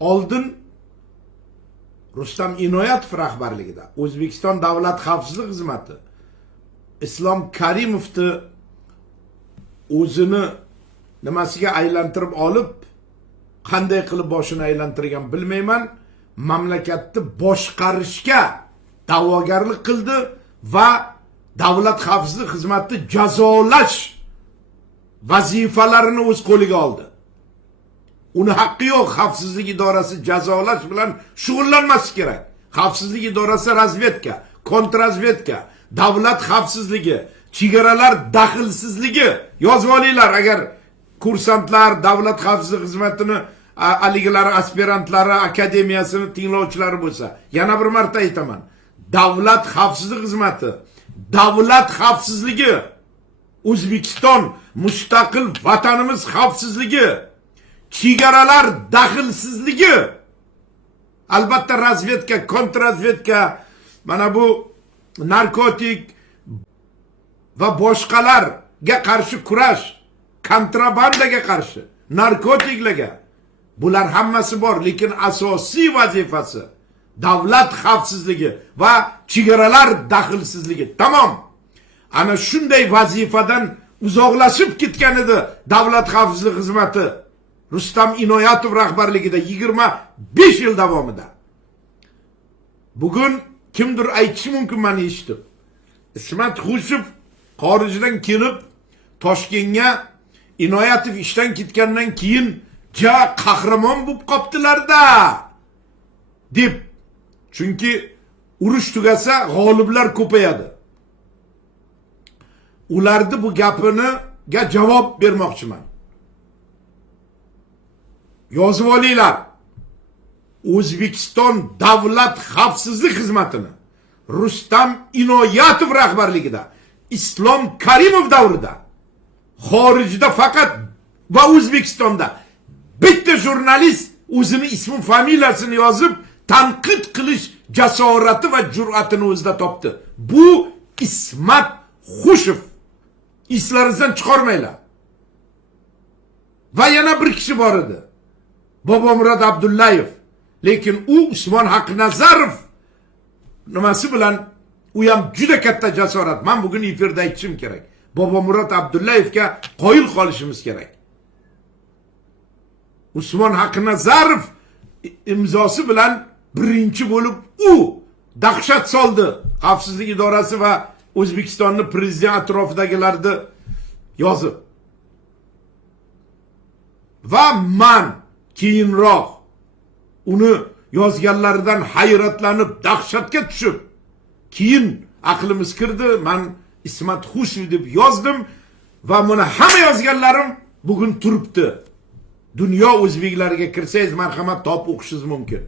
oldin Rustam Inoyatov rahbarligida O'zbekiston Davlat xavfsizlik xizmati Islom Karimovni o'zini nimasiga aylantirib olib, qanday qilib boshini aylantirgan bilmayman, mamlakatni boshqarishga da'vogarlik qildi va davlat xavfsizlik xizmati jazolash vazifalarini o'z qo'liga oldi. Uni haqqi yo'q, xavfsizlik idorasi jazolash bilan shug'ullanmasi kerak. Xavfsizlik idorasi razvedka, kontrrazvedka, davlat xavfsizligi, chegaralar daxlsizligi yozib olinglar. Agar kursantlar, davlat xavfsizlik xizmatini aligilar, aspirantlari, akademiyasini tinglovchilari bo'lsa, yana bir marta aytaman. Davlat xavfsizlik xizmati, davlat xavfsizligi, O'zbekiston mustaqil vatanimiz xavfsizligi, chegaralar daxlsizligi, albatta razvedka, kontrrazvedka, mana bu narkotik va boshqalarga qarshi kurash, kontrabandaga qarshi, narkotiklarga, bular hammasi bor, lekin asosiy vazifasi davlat xavfsizligi va chegaralar daxlsizligi. Tamom. Ana shunday vazifadan uzoqlashib ketgan edi davlat xavfsizlik xizmati Rustam Inoyatov rahbarligida 25 yil davomida. Bugun kimdir aytishi mumkin, meni eshitib, Ismat Xushev xorijdan kelib Toshkentga Inoyatov ishdan ketgandan keyin ja qahramon bo'lib qoptilar-da deb. Chunki urush tugasa g'oliblar ko'payadi. Ularni bu gapiniga javob bermoqchiman. Yozib olinglar. O'zbekiston Davlat xavfsizlik xizmatini Rustam Inoyatov rahbarligida Islom Karimov davrida xorijda faqat va O'zbekistonda bitta jurnalist o'zini ismi familiyasini yozib tanqid qilish jasorati va jur'atini o'zida topdi. Bu Ismat Xushev. Eslaringizdan chiqarmanglar. Va yana bir kishi bor edi. Bobomurod Abdullayev. Lekin u Usmon Haqnazarov nimasi bilan u ham juda katta jasorat. Men bugun efirda aytishim kerak. Bobomurod Abdullayevga qoyil qolishimiz kerak. Usmon Haqnazarov imzosi bilan birinchi bo'lib u dahshat soldi. Xavfsizlik idorasi va O'zbekistonni prezident atrofidagilarni yozib. Va men keyinroq uni yozganlaridan hayratlanib, dahshatga tushib, keyin aqlimiz kirdi, men Ismat Xushev deb yozdim va buni hamma yozganlarim bugun turibdi. Dunyo o'zbeklariga kirsangiz marhamat topib o'qishingiz mumkin.